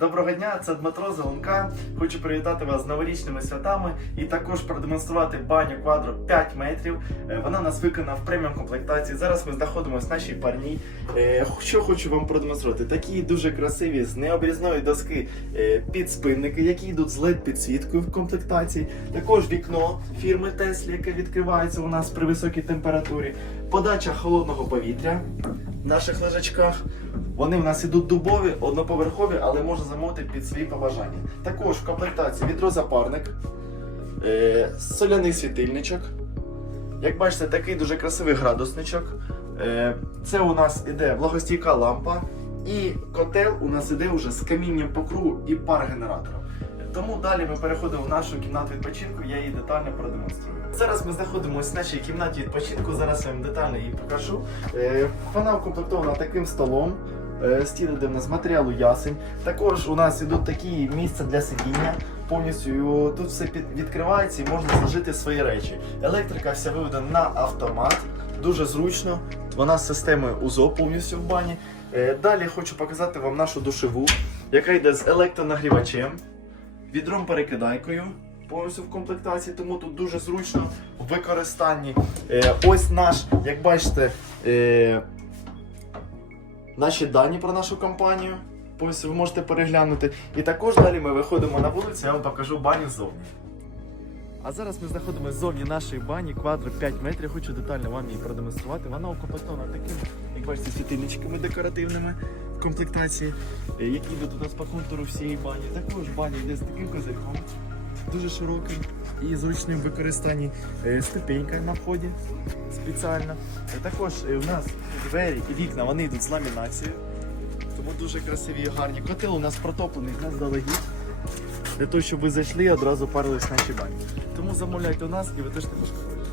Доброго дня, це Дмитро Зеленка. Хочу привітати вас з новорічними святами і також продемонструвати баню квадро 5 метрів. Е, Вона нас виконана в преміум комплектації. Зараз ми знаходимося в нашій парній. Е, Що хочу вам продемонструвати? Такі дуже красиві з необрізної доски е, підспинники, які йдуть з led підсвіткою в комплектації. Також вікно фірми Tesla, яке відкривається у нас при високій температурі. Подача холодного повітря наших лежачках. Вони в нас ідуть дубові, одноповерхові, але можна замовити під свої побажання. Також в комплектації вітрозапарник, е, соляний світильничок. Як бачите, такий дуже красивий градусничок. Е, це у нас іде влагостійка лампа. І котел у нас іде вже з камінням по і пар-генератором. Тому далі ми переходимо в нашу кімнату відпочинку, я її детально продемонструю. Зараз ми знаходимося в нашій кімнаті відпочинку, зараз я вам детально її покажу. Е, Вона укомплектована таким столом. е, Стіни де нас з матеріалу ясень. Також у нас ідуть такі місця для сидіння. Повністю тут все відкривається і можна зложити свої речі. Електрика вся виведена на автомат, дуже зручно. Вона з системою УЗО повністю в бані. Е, Далі хочу показати вам нашу душеву, яка йде з електронагрівачем, відром перекидайкою. Повністю в комплектації, тому тут дуже зручно в використанні. Е, ось наш, як бачите, е, наші дані про нашу компанію. Повністю ви можете переглянути. І також далі ми виходимо на вулицю, я вам покажу баню ззовні. А зараз ми знаходимося ззовні нашої бані, квадро 5 метрів. Хочу детально вам її продемонструвати. Вона укомплектована такими, як бачите, світильничками декоративними комплектації, е, які йдуть у нас по контуру всієї бані. Також баня йде з таким козирком, дуже широким і зручним в використанні Е, ступенька на вході спеціально. Е, Також у нас двері і вікна вони йдуть з ламінацією. Тому дуже красиві і гарні. Котел у нас протоплений заздалегідь. Для того, щоб ви зайшли і одразу парились в нашій бані. Тому замовляйте у нас і ви теж не пошкодуєте.